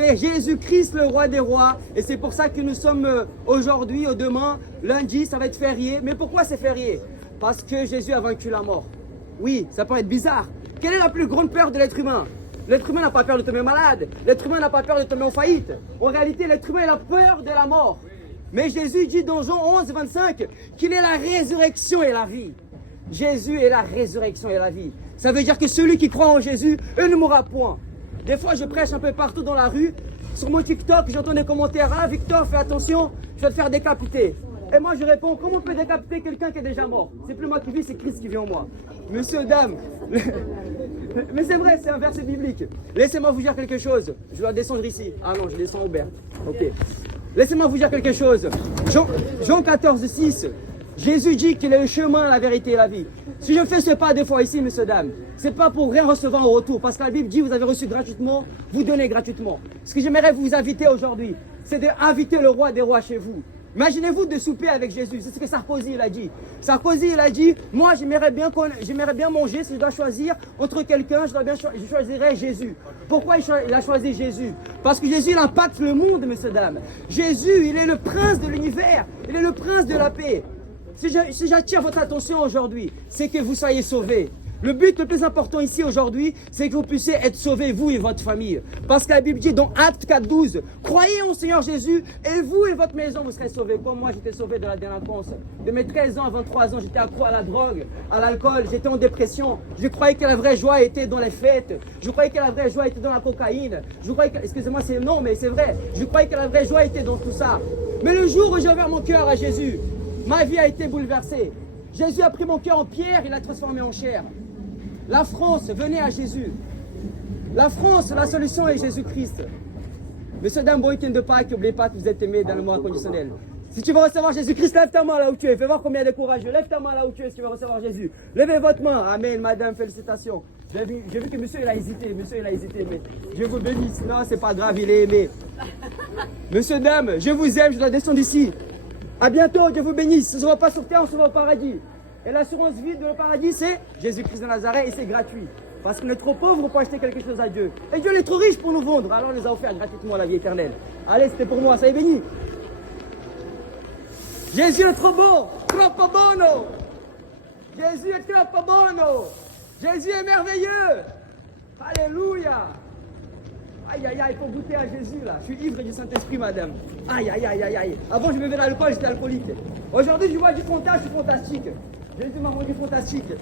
c'est Jésus-Christ, le roi des rois. Et c'est pour ça que nous sommes aujourd'hui, au demain, lundi, ça va être férié. Mais pourquoi c'est férié? Parce que Jésus a vaincu la mort. Oui, ça peut être bizarre. Quelle est la plus grande peur de l'être humain? L'être humain n'a pas peur de tomber malade. L'être humain n'a pas peur de tomber en faillite. En réalité, l'être humain a peur de la mort. Mais Jésus dit dans Jean 11, 25 qu'il est la résurrection et la vie. Jésus est la résurrection et la vie. Ça veut dire que celui qui croit en Jésus, il ne mourra point. Des fois, je prêche un peu partout dans la rue. Sur mon TikTok, j'entends des commentaires. Ah, Victor, fais attention, je vais te faire décapiter. Et moi, je réponds, comment on peut décapiter quelqu'un qui est déjà mort? C'est plus moi qui vis, c'est Christ qui vit en moi. Monsieur, dame, mais c'est vrai, c'est un verset biblique. Laissez-moi vous dire quelque chose. Je dois descendre ici. Ah non, je descends au Aubert. Ok. Laissez-moi vous dire quelque chose. Jean 14, 6. Jésus dit qu'il est le chemin, la vérité et la vie. Si je fais ce pas deux fois ici, monsieur, dame, c'est pas pour rien recevoir en retour. Parce que la Bible dit, vous avez reçu gratuitement, vous donnez gratuitement. Ce que j'aimerais vous inviter aujourd'hui, c'est d'inviter le roi des rois chez vous. Imaginez-vous de souper avec Jésus. C'est ce que Sarkozy il a dit. Sarkozy il a dit, moi j'aimerais bien manger, si je dois choisir entre quelqu'un, je choisirais Jésus. Pourquoi il a choisi Jésus? Parce que Jésus il impacte le monde, messieurs, dames. Jésus, il est le prince de l'univers. Il est le prince de la paix. Si j'attire votre attention aujourd'hui, c'est que vous soyez sauvés. Le but le plus important ici aujourd'hui, c'est que vous puissiez être sauvés, vous et votre famille. Parce que la Bible dit dans Actes 4.12, croyez en Seigneur Jésus et vous et votre maison, vous serez sauvés. Comme moi, j'étais sauvé de la délinquance. De mes 13 ans à 23 ans, j'étais accro à la drogue, à l'alcool, j'étais en dépression. Je croyais que la vraie joie était dans les fêtes. Je croyais que la vraie joie était dans la cocaïne. Je croyais que, excusez-moi, c'est non, mais c'est vrai. Je croyais que la vraie joie était dans tout ça. Mais le jour où j'ai ouvert mon cœur à Jésus, ma vie a été bouleversée. Jésus a pris mon cœur en pierre, il l'a transformé en chair. La France, venez à Jésus. La France, la solution est Jésus-Christ. Monsieur, dame, bon week-end de Pâques, n'oubliez pas que vous êtes aimés dans le monde inconditionnel. Si tu veux recevoir Jésus-Christ, lève ta main là où tu es. Fais voir combien de courageux. Lève ta main là où tu es si tu veux recevoir Jésus. Levez votre main. Amen, madame, félicitations. J'ai vu que monsieur, il a hésité. Monsieur, il a hésité, mais Dieu vous bénisse. Non, c'est pas grave, il est aimé. Monsieur, dame, je vous aime, je dois descendre ici. À bientôt, Dieu vous bénisse. On ne se voit pas sur terre, on se voit au paradis. Et l'assurance vie de le paradis, c'est Jésus-Christ de Nazareth et c'est gratuit. Parce qu'on est trop pauvre pour acheter quelque chose à Dieu. Et Dieu est trop riche pour nous vendre. Alors il nous a offert gratuitement la vie éternelle. Allez, c'était pour moi, soyez bénis. Jésus est trop beau, troppo bono. Jésus est troppo bono. Jésus est merveilleux. Alléluia. Aïe, aïe, aïe, il faut goûter à Jésus là. Je suis ivre du Saint-Esprit, madame. Aïe, aïe, aïe, aïe, aïe. Avant, je buvais de l'alcool, j'étais alcoolique. Aujourd'hui, je vois du frontage, je suis fantastique. Jésus m'a rendu fantastique.